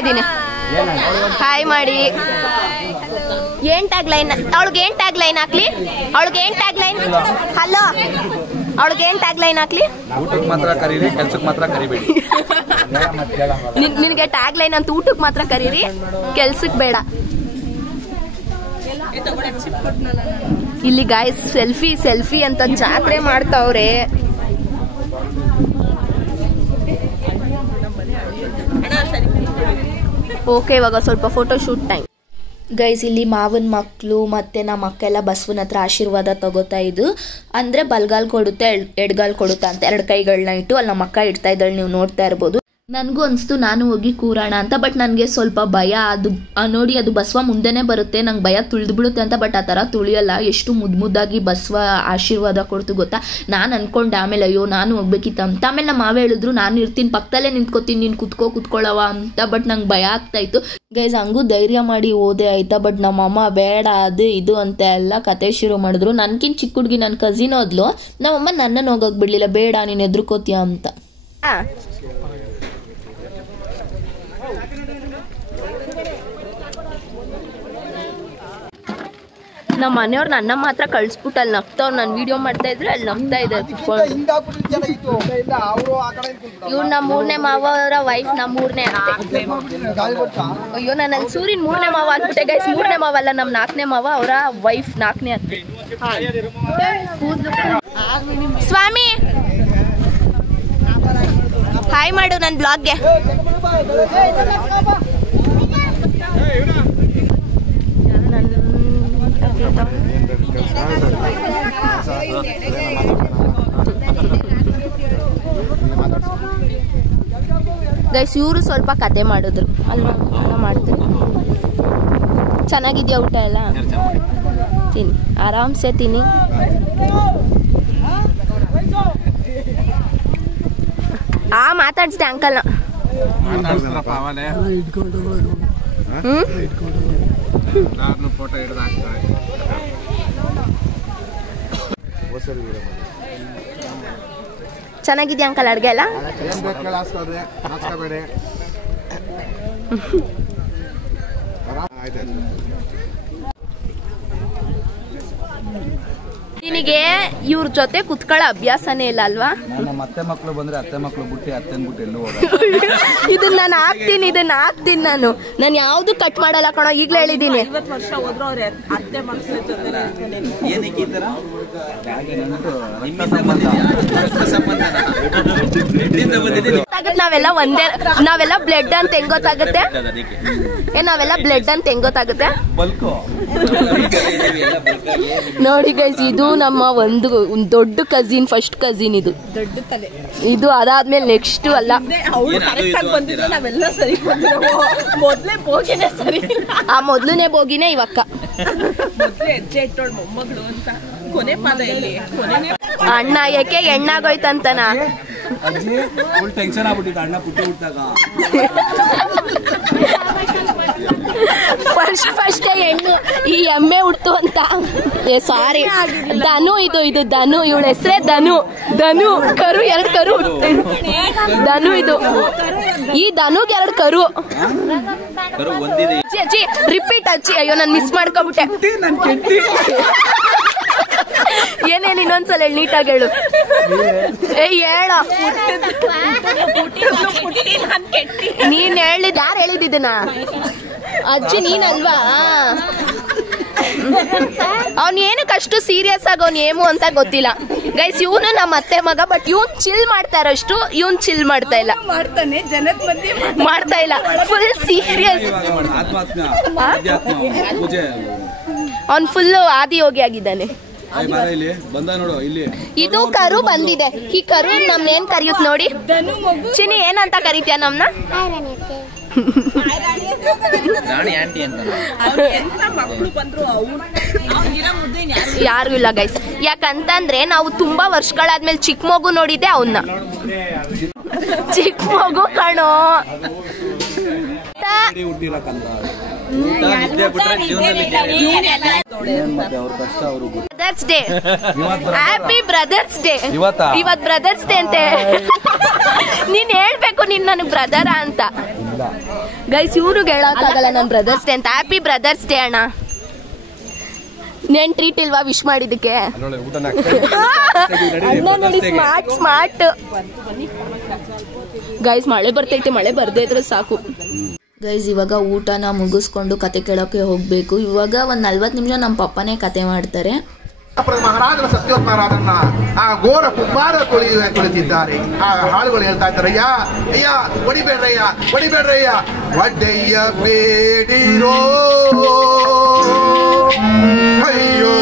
ಇದ್ದೀನಿ. ಹಾಯ್ ಮಾಡಿ. ಏನ್ ಟ್ಯಾಗ್ ಲೈನ್? ಅವಳಿಗೆ ಏನ್ ಟ್ಯಾಗ್ ಲೈನ್ ಹಾಕ್ಲಿ? ಅವಳಿಗೆ ಏನ್ ಟ್ಯಾಗ್ ಲೈನ್? ಹಲೋ, ಅವಳಿಗೆ ಏನ್ ಟ್ಯಾಗ್ ಲೈನ್ ಹಾಕ್ಲಿ? ಊಟಕ್ಕೆ ಮಾತ್ರ ಕರೀರಿ, ಕೆಲ್ಸಕ್ಕೆ ಮಾತ್ರ ಕರಿಬೇಡಿ. ನಿನಗೆ ಟ್ಯಾಗ್ ಲೈನ್ ಅಂತ ಊಟಕ್ಕೆ ಮಾತ್ರ ಕರೀರಿ, ಕೆಲ್ಸಕ್ಕೆ ಬೇಡ. ಇಲ್ಲಿ ಗಾಯ್ಸ್ ಸೆಲ್ಫಿ ಸೆಲ್ಫಿ ಅಂತ ಜಾತ್ರೆ ಮಾಡ್ತಾವ್ರೆ. ಓಕೆ, ಇವಾಗ ಸ್ವಲ್ಪ ಫೋಟೋ ಶೂಟ್ ಟೈಮ್. ಗೈಸ್, ಇಲ್ಲಿ ಮಾವನ ಮಕ್ಕಳು ಮತ್ತು ನಮ್ಮ ಅಕ್ಕ ಎಲ್ಲ ಬಸವನ ಹತ್ರ ಆಶೀರ್ವಾದ ತಗೋತಾ ಇದ್ದು. ಅಂದರೆ ಬಲ್ಗಾಲ್ ಕೊಡುತ್ತೆ, ಎಡ್ಗಾಲ್ ಕೊಡುತ್ತೆ ಅಂತ 2 ಕೈಗಳನ್ನ ಇಟ್ಟು ಅಲ್ಲಿ ನಮ್ಮ ಅಕ್ಕ ಇಡ್ತಾ ಇದ್ದಾಳೆ, ನೀವು ನೋಡ್ತಾ ಇರ್ಬೋದು. ನನಗೂ ಅನಿಸ್ತು ನಾನು ಹೋಗಿ ಕೂರೋಣ ಅಂತ. ಬಟ್ ನನಗೆ ಸ್ವಲ್ಪ ಭಯ. ಅದು ನೋಡಿ, ಅದು ಬಸವ ಮುಂದೆನೇ ಬರುತ್ತೆ, ನಂಗೆ ಭಯ ತುಳಿದ್ಬಿಡುತ್ತೆ ಅಂತ. ಬಟ್ ಆ ಥರ ತುಳಿಯಲ್ಲ. ಎಷ್ಟು ಮುದ್ದಾಗಿ ಬಸವ ಆಶೀರ್ವಾದ ಕೊಡ್ತು ಗೊತ್ತಾ. ನಾನು ಅಂದ್ಕೊಂಡೆ ಆಮೇಲೆ, ಅಯ್ಯೋ ನಾನು ಹೋಗ್ಬೇಕಿತ್ತು ಅಂತ. ಆಮೇಲೆ ನಮ್ಮ ಮಾವ ಹೇಳಿದ್ರು ನಾನು ಇರ್ತೀನಿ ಪಕ್ಕದಲ್ಲೇ ನಿಂತ್ಕೋತೀನಿ, ನೀನು ಕುತ್ಕೊಳ್ಳವ ಅಂತ. ಬಟ್ ನಂಗೆ ಭಯ ಆಗ್ತಾಯಿತ್ತು ಗೈಸ್. ಹಂಗೂ ಧೈರ್ಯ ಮಾಡಿ ಹೋದೆ ಆಯಿತಾ. ಬಟ್ ನಮ್ಮಮ್ಮ ಬೇಡ ಅದು ಇದು ಅಂತ ಎಲ್ಲ ಕತೆ ಶುರು ಮಾಡಿದ್ರು. ನನಗಿಂತ ಚಿಕ್ಕ ಹುಡುಗಿ ನನ್ನ ಕಸಿನ್ ಹೋದ್ಲು. ನಮ್ಮಮ್ಮ ನನ್ನನ್ನು ಹೋಗೋಕೆ ಬಿಡಲಿಲ್ಲ, ಬೇಡ ನೀನು ಎದ್ರುಕೋತೀಯ ಅಂತ. ನಮ್ಮ ಮನೆಯವ್ರು ನನ್ನ ಮಾತ್ರ ಕಳಿಸ್ಬಿಟ್ಟು ಅಲ್ಲಿ ನಗ್ತವ್ರು. ನಾನು ವಿಡಿಯೋ ಮಾಡ್ತಾ ಇದ್ರೆ ಅಲ್ಲಿ ನಗ್ತಾ ಇದೆ. ಇವ್ರು ನಮ್ಮ 3ನೇ ಮಾವ ಅವರ ವೈಫ್, ನಮ್ಮ 3ನೇ ಅತ್ತೆ. ಅಯ್ಯೋ, ನಾನು ಅಲ್ಲಿ ಸೂರಿನ್ 3ನೇ ಮಾವ ಅಂದ್ಬಿಟ್ಟೆ ಗೈಸ್. 3ನೇ ಮಾವ ಅಲ್ಲ, ನಮ್ಮ 4ನೇ ಮಾವ, ಅವರ ವೈಫ್ 4ನೇ ಅತ್ತೆ. ಸ್ವಾಮಿ ಹಾಯ್ ಮಾಡು ನನ್ನ ಬ್ಲಾಗ್ಗೆ. ಗೈಸ್, ಇವರು ಸ್ವಲ್ಪ ಕತೆ ಮಾಡಿದ್ರು ಅಲ್ವಾ, ಮಾಡ್ತೀನಿ. ಚೆನ್ನಾಗಿದ್ಯಾ ಊಟ ಎಲ್ಲ? ತಿನ್ನಿ, ಆರಾಮ್ಸೆ ತಿನ್ನಿ. ಮಾತಾಡ್ಸಿದೆ ಅಂಕಲ್ನ. ಚೆನ್ನಾಗಿದ್ಯಾ ಅಂಕಲ್ ಅಡ್ಗೆ ಎಲ್ಲ? ನಿನಗೆ ಇವ್ರ ಜೊತೆ ಕುತ್ಕೊಳ್ಳೋ ಅಭ್ಯಾಸನೇ ಇಲ್ಲ ಅಲ್ವಾ? ಅತ್ತೆ ಮಕ್ಕಳು ಬಂದ್ರೆ ಅತ್ತೆ ಮಕ್ಕಳು ಬಿಟ್ಟು ಅತ್ತನ್ ಬಿಟ್ಟು ಎಲ್ಲೂ ಇದನ್ನ ನಾನು ಹಾಕ್ತೀನಿ ನಾನು ಯಾವ್ದು ಕಟ್ ಮಾಡಲ್ಲ ಕಣೋ, ಈಗ್ಲೇ ಹೇಳಿದೀನಿ. ನಾವೆಲ್ಲ ಬ್ಲಡ್ ಅಂತ ಹೆಂಗ್ ಗೊತ್ತಾಗುತ್ತೆ? ನಾವೆಲ್ಲ ಬ್ಲಡ್ ಅಂತ ಹೆಂಗ್ ಗೊತ್ತಾಗುತ್ತೆ ನೋಡಿ ಗೈಸ್. ಇದು ನಮ್ಮ ಒಂದು ದೊಡ್ಡ ಕಸಿನ್, ಫಸ್ಟ್ ಕಸಿನ್ ಇದು. ಇದು ಅದಾದ್ಮೇಲೆ ನೆಕ್ಸ್ಟ್ ಅಲ್ಲ, ಆ ಮೊದ್ಲನೇ ಬೋಗಿನೇ ಇವಕ್ಕ. ಅಣ್ಣ ಯಾಕೆ ಹೆಣ್ಣಾಗೋಯ್ತಂತನ ಟೆನ್ಷನ್ ಆಗ್ಬಿಟ್ಟಿತ್ತು ಅಣ್ಣ ಪುಟ್ಟಿ ಹುಟ್ಟಾಗ. ಫಸ್ಟ್ ಹೆಣ್ಣು ಈ ಎಮ್ಮೆ ಹುಡ್ತು ಅಂತ. ಸಾರಿ, ಧನು ಇದು ಧನು. ಇವಳ ಹೆಸರೇ ಧನು. ಕರು, 2 ಕರು. ಧನು ಇದು. ಈ ಧನುಗೆ 2 ಕರು. ಅಜ್ಜಿ ರಿಪೀಟ್ ಅಜ್ಜಿ. ಅಯ್ಯೋ, ನಾನು ಮಿಸ್ ಮಾಡ್ಕೊಬಿಟ್ಟೆ. ಏನೇನು ಇನ್ನೊಂದ್ಸಲ ಹೇಳಿ, ನೀಟಾಗಿ ಹೇಳು. ಹೇಳ, ನೀನ್ ಹೇಳಿದ್ ಯಾರು ಹೇಳಿದ್ದನ್ನ? ಅಜ್ಜಿ ನೀನಲ್ವಾ? ಅವ್ನು ಏನಕ್ಕಷ್ಟು ಸೀರಿಯಸ್ ಆಗಿ ಅವ್ನು ಏನು ಅಂತ ಗೊತ್ತಿಲ್ಲ ಗೈಸ್. ಇವನು ನಮ್ಮ ಅತ್ತೆ ಮಗ, ಬಟ್ ಇವ್ನು ಚಿಲ್ ಮಾಡ್ತಾ ಇರೋಷ್ಟು ಇವ್ನು ಚಿಲ್ ಮಾಡ್ತಾ ಇಲ್ಲ, ಮಾಡ್ತಾ ಇಲ್ಲ. Full serious. ಅವ್ನು ಫುಲ್ ಆದಿಯೋಗಿ ಆಗಿದ್ದಾನೆ. ಇದು ಕರು ಬಂದಿದೆ. ಈ ಕರು ನಮ್ನೇನ್ ಕರಿಯುತ್ ನೋಡಿ. ಚಿನಿ ಏನಂತ ಕರಿತೀಯ ನಮ್ನ? ಯಾರು ಇಲ್ಲ ಗೈಸ್. ಯಾಕಂತಂದ್ರೆ ನಾವು ತುಂಬಾ ವರ್ಷಗಳಾದ್ಮೇಲೆ ಚಿಕ್ಕ ಮಗು ನೋಡಿದ್ದೆ ಅವನ್ನ. ಚಿಕ್ಕ ಮಗು ಕಣೋ. Brothers day, happy brothers day. ಇವತ್ ಬ್ರದರ್ಸ್ ಡೇ ಅಂತೆ. ನೀನ್ ಹೇಳ್ಬೇಕು ನೀನ್ ನನಗ್ ಬ್ರದರ ಅಂತ. ಗೈಸ್ ಇವ್ರಿಗೆ ಹೇಳಕ್ಕಾಗಲ್ಲ ನನ್ನ ಬ್ರದರ್ಸ್ ಡೇ ಅಂತ. ಹ್ಯಾಪಿ ಬ್ರದರ್ಸ್ ಡೇ ಅಣ್ಣ. ನೇನ್ ಟ್ರೀಟ್ ಇಲ್ವಾ ವಿಶ್ ಮಾಡಿದಕ್ಕೆ? ಅಣ್ಣ ನೋಡಿ ಸ್ಮಾರ್ಟ್. ಗೈಸ್ ಮಳೆ ಬರ್ತೈತೆ, ಮಳೆ ಬರ್ದೇ ಇದ್ರೆ ಸಾಕು. ಗೈಸ್ ಇವಾಗ ಊಟನ ಮುಗಿಸ್ಕೊಂಡು ಕತೆ ಕೇಳೋಕೆ ಹೋಗ್ಬೇಕು. ಇವಾಗ ಒಂದ್ 40 ನಿಮಿಷ ನಮ್ಮ ಪಪ್ಪನೇ ಕತೆ ಮಾಡ್ತಾರೆ. ಮಹಾರಾಜನ ಸತ್ಯೋತ್ ಮಹಾರಾಜನ್ನ ಆ ಘೋರ ಕುಮಾರ ತೊಳಿತಿದ್ದಾರೆ. ಆ ಹಾಳುಗಳು ಹೇಳ್ತಾ ಇದ್ದಾರೆ, ಅಯ್ಯ ಹೊಡಿಬೇಡ್ರಯ್ಯ ಒಡ್ಡೆಯ್ಯ ಬೇಡಿರೋ ಅಯ್ಯೋ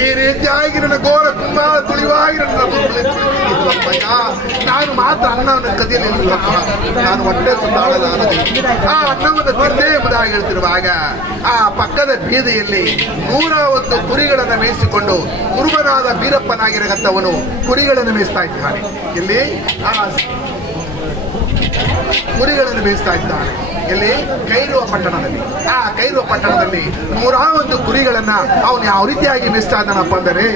ಈ ರೀತಿಯಾಗಿ ನನ್ನ ಘೋರ ತುಂಬಾ ತುಳಿವಾಗಿ ನಾನು ಮಾತ್ರ ಅನ್ನವನ್ನು ಕದಿಯಲಿಲ್ಲ. ನಾನು ಹೊಟ್ಟೆ ಸುತ್ತಾಡಲಾರದೆ ಆ ಅನ್ನವನ್ನು ತಿಂದೇ ಎಂಬುದಾಗಿ ಹೇಳ್ತಿರುವಾಗ ಆ ಪಕ್ಕದ ಬೀದಿಯಲ್ಲಿ 101 ಕುರಿಗಳನ್ನು ಮೇಯಿಸಿಕೊಂಡು ಕುರುಬನಾದ ಬೀರಪ್ಪನಾಗಿರತಕ್ಕಂಥವನು ಕುರಿಗಳನ್ನು ಮೇಯಿಸ್ತಾ ಇದ್ದಾನೆ. ಇಲ್ಲಿ ಆ ಕುರಿಗಳನ್ನು ಮೇಯಿಸ್ತಾ ಇದ್ದಾನೆ. ಇಲ್ಲಿ ಕೈರುವ ಪಟ್ಟಣದಲ್ಲಿ. ಆ ಕೈರುವ ಪಟ್ಟಣದಲ್ಲಿ 101 ಕುರಿಗಳನ್ನ ಅವನು ಯಾವ ರೀತಿಯಾಗಿ ಮೇಯಿಸ್ತಾ ಇದ್ದಾನಪ್ಪ ಅಂದರೆ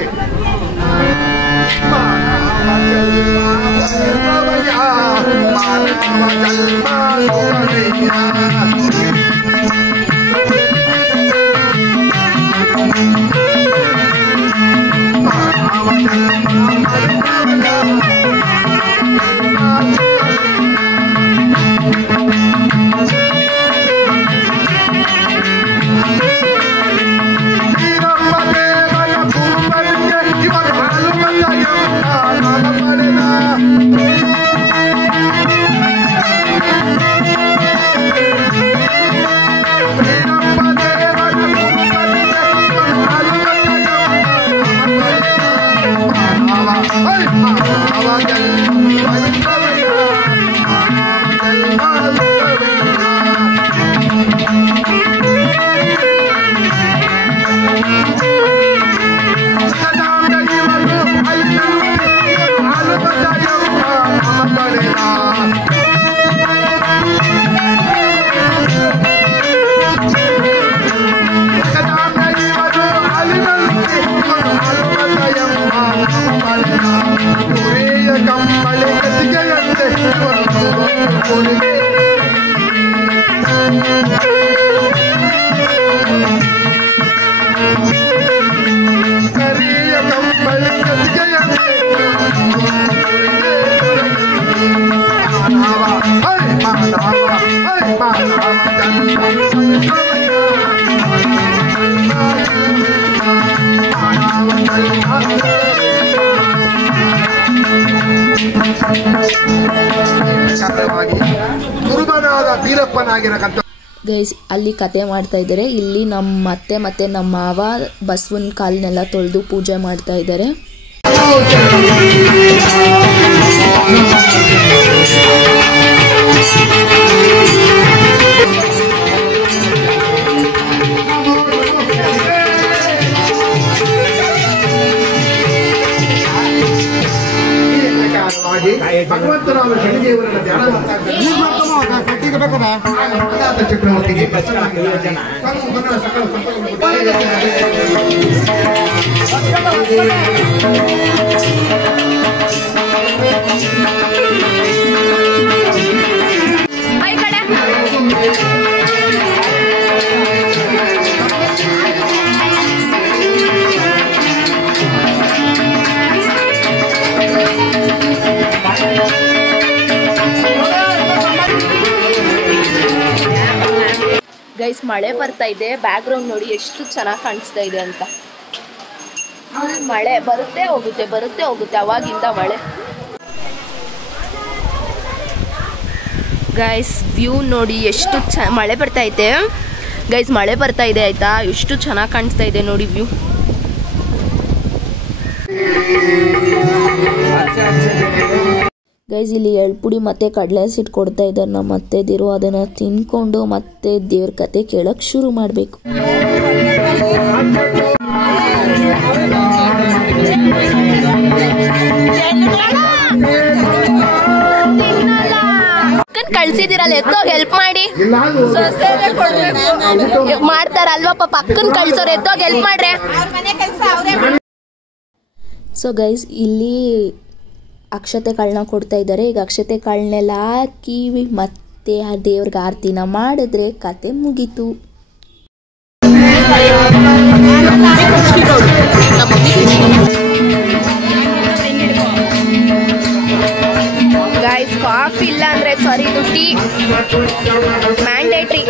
ಕುರುಬನಾದ ಬೀರಪ್ಪನಾಗಿರಕಂತ ಗೈಸ್ ಅಲ್ಲಿ ಕತೆ ಮಾಡ್ತಾ ಇದ್ದಾರೆ. ಇಲ್ಲಿ ನಮ್ಮ ಅತ್ತೆ ಮತ್ತೆ ನಮ್ಮ ಮಾವ ಬಸವನ ಕಾಲನ್ನೆಲ್ಲ ತೊಳೆದು ಪೂಜೆ ಮಾಡ್ತಾ ಇದ್ದಾರೆ. ಭಗವಂತನಾದ ಶನಿದೇವರನ್ನ ಧ್ಯಾನ ಚಕ್ರವರ್ತಿಗೆ ಗೈಸ್ ಮಳೆ ಬರ್ತಾ ಇದೆ, ಬ್ಯಾಕ್ ಗ್ರೌಂಡ್ ನೋಡಿ ಎಷ್ಟು ಚೆನ್ನಾಗಿ ಕಾಣಿಸ್ತಾ ಇದೆ ಅಂತ. ಮಳೆ ಬರುತ್ತೆ ಹೋಗುತ್ತೆ ಬರುತ್ತೆ ಹೋಗುತ್ತೆ, ಅವಾಗಿಂದ ಮಳೆ. ಗೈಸ್ ವ್ಯೂ ನೋಡಿ ಎಷ್ಟು ಮಳೆ ಬರ್ತಾ ಇದೆ ಗೈಸ್, ಮಳೆ ಬರ್ತಾ ಇದೆ ಆಯ್ತಾ, ಎಷ್ಟು ಚೆನ್ನಾಗಿ ಕಾಣಿಸ್ತಾ ಇದೆ ನೋಡಿ ವ್ಯೂ. ಗೈಸ್ ಇಲ್ಲಿ ಎಳ್ಪುಡಿ ಮತ್ತು ಕಡಲೆ ಸಿಟ್ಟು ಕೊಡ್ತಾ ಇದ್ದಾರೆ ನಮ್ಮ ಅತ್ತೆದಿರು. ಅದನ್ನು ತಿನ್ಕೊಂಡು ಮತ್ತೆ ದೇವ್ರ ಕತೆ ಕೇಳಕ್ಕೆ ಶುರು ಮಾಡಬೇಕು. ಕಳ್ಸಿದಿರಲ್ಲ ಎತ್ತೋಗಿ ಹೆಲ್ಪ್ ಮಾಡಿ ಮಾಡ್ತಾರಲ್ವಾ ಪಾಪ, ಅಕ್ಕನ್ ಕಳ್ಸೋರು ಎತ್ತೋಗಿ ಹೆಲ್ಪ್ ಮಾಡ್ರೆ. ಸೊ ಗೈಸ್ ಇಲ್ಲಿ ಅಕ್ಷತೆಗಳನ್ನ ಕೊಡ್ತಾ ಇದ್ದಾರೆ. ಈಗ ಅಕ್ಷತೆ ಕಾಳನ್ನೆಲ್ಲ ಹಾಕಿ ಮತ್ತೆ ಆ ದೇವ್ರಿಗೆ ಆರತಿನ ಮಾಡಿದ್ರೆ ಕತೆ ಮುಗೀತು. ಗೈಸ್ ಕಾಫಿ ಇಲ್ಲ ಅಂದ್ರೆ ಸಾರಿ, ಇದು ಟೀ ಮ್ಯಾಂಡೇಟ್ರಿ.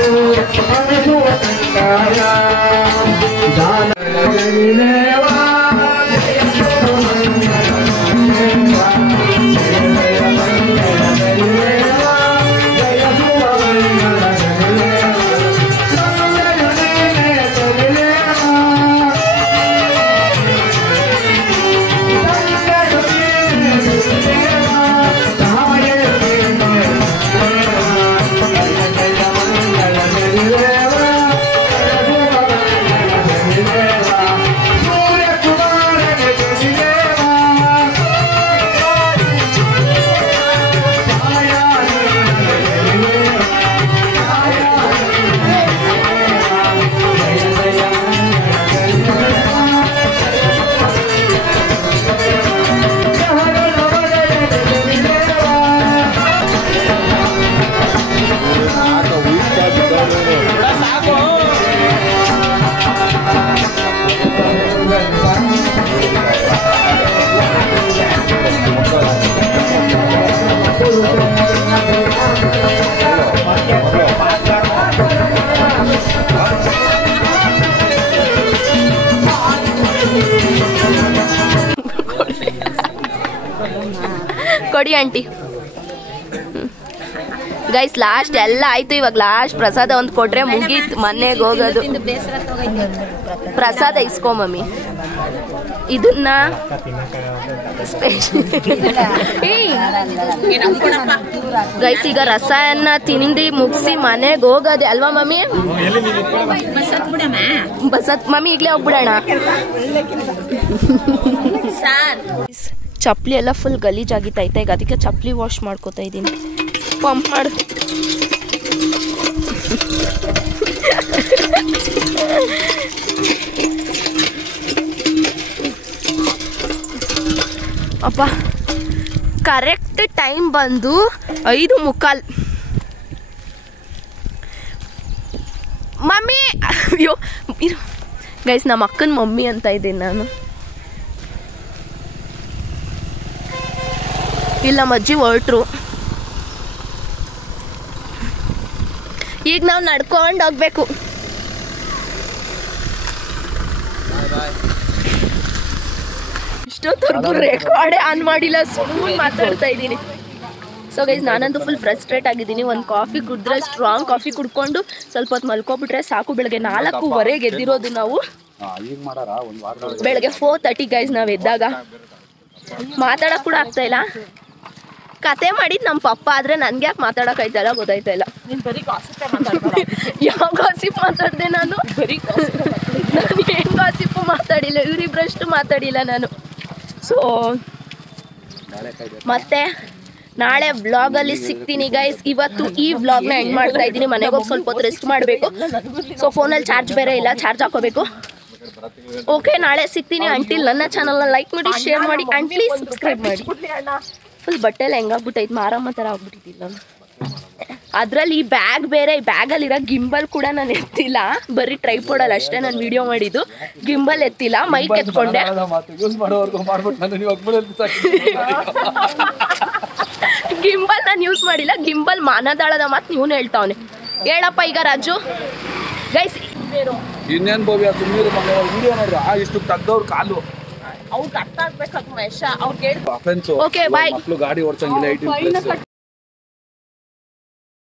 ಕೊಡಿ ಆಂಟಿ. ಗೈಸ್ ಲಾಸ್ಟ್ ಎಲ್ಲ ಆಯ್ತು, ಇವಾಗ ಲಾಸ್ಟ್ ಪ್ರಸಾದ ಒಂದು ಕೊಟ್ರೆ ಮುಗೀತು, ಮನೆಗೆ ಹೋಗೋದು. ಪ್ರಸಾದ ಇಸ್ಕೊ ಮಮ್ಮಿ, ಇದನ್ನ ಗೈಸ್ ಈಗ ರಸಾಯನ ತಿಂಡಿ ಮುಗಿಸಿ ಮನೆಗೆ ಹೋಗೋದೆ ಅಲ್ವಾ ಮಮ್ಮಿ? ಬಸತ್ ಮಮ್ಮಿ ಈಗಲೇ ಹೋಗ್ಬಿಡೋಣ. ಚಪ್ಪಲಿ ಎಲ್ಲ ಫುಲ್ ಗಲೀಜಾಗಿತ್ತೈತೆ, ಈಗ ಅದಕ್ಕೆ ಚಪ್ಪಲಿ ವಾಶ್ ಮಾಡ್ಕೋತಾ ಇದ್ದೀನಿ. ಪಂಪ್ ಮಾಡು. ಅಪ್ಪ ಕರೆಕ್ಟ್ ಟೈಮ್ ಬಂದು 5:45. ಮಮ್ಮಿ ಅಯ್ಯೋ ಗೈಸ್, ನಮ್ಮ ಅಕ್ಕನ ಮಮ್ಮಿ ಅಂತ ಇದ್ದೀನಿ ನಾನು. ಇಲ್ಲ ನಮ್ಮ ಅಜ್ಜಿ ಹೊರಟ್ರು. ಈಗ ನಾವು ನಡ್ಕೊಂಡು ಹೋಗ್ಬೇಕು. ಇಷ್ಟೊತ್ತವರೆಗೂ ರೆಕಾರ್ಡೇ ಆನ್ ಮಾಡಿಲ್ಲ, ಸುಮ್ಮನೆ ಮಾತಾಡ್ತಾ ಇದ್ದೀನಿ. ಸೊ ಗೈಸ್ ನಾನಂತೂ ಫುಲ್ ಫ್ರಸ್ಟ್ರೇಟ್ ಆಗಿದ್ದೀನಿ. ಒಂದು ಕಾಫಿ ಕುಡಿದ್ರೆ, ಸ್ಟ್ರಾಂಗ್ ಕಾಫಿ ಕುಡ್ಕೊಂಡು ಸ್ವಲ್ಪ ಹೊತ್ತು ಮಲ್ಕೊಬಿಟ್ರೆ ಸಾಕು. ಬೆಳಗ್ಗೆ 4:15 ಎದ್ದಿರೋದು ನಾವು. ಬೆಳಗ್ಗೆ 4:30 ಗೈಸ್ ನಾವು ಎದ್ದಾಗ. ಮಾತಾಡಕ್ ಕೂಡ ಆಗ್ತಾ ಇಲ್ಲ. ಕತೆ ಮಾಡಿದ್ ನಮ್ಮ ಪಪ್ಪ, ಆದ್ರೆ ನನ್ಗೆ ಯಾಕೆ ಮಾತಾಡಕ್ ಆಯ್ತಲ್ಲ ಗೊತ್ತಾಯ್ತಾ ಇಲ್ಲ. ಯಾವ ಗಾಸಿಪ್ ಮಾತಾಡ್ದೆ ನಾನು? ನಾನು ಏನ್ ಗಾಸಿಪ್ ಮಾತಾಡಿಲ್ಲ, ಇವರಿಬ್ರಷ್ಟು ಮಾತಾಡಿಲ್ಲ ನಾನು. ಸೊ ಮತ್ತೆ ನಾಳೆ ವ್ಲಾಗಲ್ಲಿ ಸಿಗ್ತೀನಿ ಗೈಸ್. ಇವತ್ತು ಈ ವ್ಲಾಗ್ನ ಎಂಡ್ ಮಾಡ್ತಾ ಇದ್ದೀನಿ. ಮನೆಗೆ ಹೋಗಿ ಸ್ವಲ್ಪ ಹೊತ್ತು ರೆಸ್ಟ್ ಮಾಡಬೇಕು. ಸೊ ಫೋನಲ್ಲಿ ಚಾರ್ಜ್ ಬೇರೆ ಇಲ್ಲ, ಚಾರ್ಜ್ ಹಾಕೋಬೇಕು. ಓಕೆ, ನಾಳೆ ಸಿಗ್ತೀನಿ. ಅಂಟಿಲ್ ನನ್ನ ಚಾನಲ್ನ ಲೈಕ್ ಮಾಡಿ, ಶೇರ್ ಮಾಡಿ ಆ್ಯಂಡ್ ಪ್ಲೀಸ್ ಸಬ್ಸ್ಕ್ರೈಬ್ ಮಾಡಿ. ಫುಲ್ ಬಟ್ಟೆಲ್ಲ ಹೆಂಗಾಗ್ಬಿಟ್ಟೈತೆ, ಮಾರಮ್ಮ ಥರ ಆಗ್ಬಿಟ್ಟಿದ್ದಿಲ್ಲ. ಅದರಲ್ಲಿ ಈ ಬ್ಯಾಗ್ ಬೇರೆ, ಈ ಬ್ಯಾಗಲ್ಲಿರೋ ಗಿಂಬಲ್ ಕೂಡ ನಾನು ಎತ್ತಿಲ್ಲ, ಬರೀ ಟ್ರೈಪೋಡಲ್ಲಿ ಅಷ್ಟೇ ನಾನು ವಿಡಿಯೋ ಮಾಡಿದ್ದು. ಗಿಂಬಲ್ ಎತ್ತಿಲ್ಲ, ಮೈಕ್ ಎತ್ಕೊಂಡೆ. ಗಿಂಬಲ್ ನಾನು ಯೂಸ್ ಮಾಡಿಲ್ಲ. ಗಿಂಬಲ್ ಮಾನದಾಳದ ಮಾತು ಇವನು ಹೇಳ್ತಾವನೆ. ಹೇಳಪ್ಪ ಈಗ ರಾಜು. ಗೈಸ್ ಇನ್ನೇನು ಭವ್ಯ ಸುಮ್ಮನೆ ವಿಡಿಯೋ ನೋಡ್ರಿ, ಇಷ್ಟು ತಗ್ಗವ್ರ ಕಾಲು ಅವ್ರಿಗೆ ಅರ್ಥ ಆಗ್ಬೇಕು ಮಹೇಶ ಅವ್ರಿಗೆ. ಅಫೆನ್ಸು. Okay bye. ಮಕ್ಕಳು ಗಾಡಿ ಓಡಿಸಂಗಿಲ್ಲ.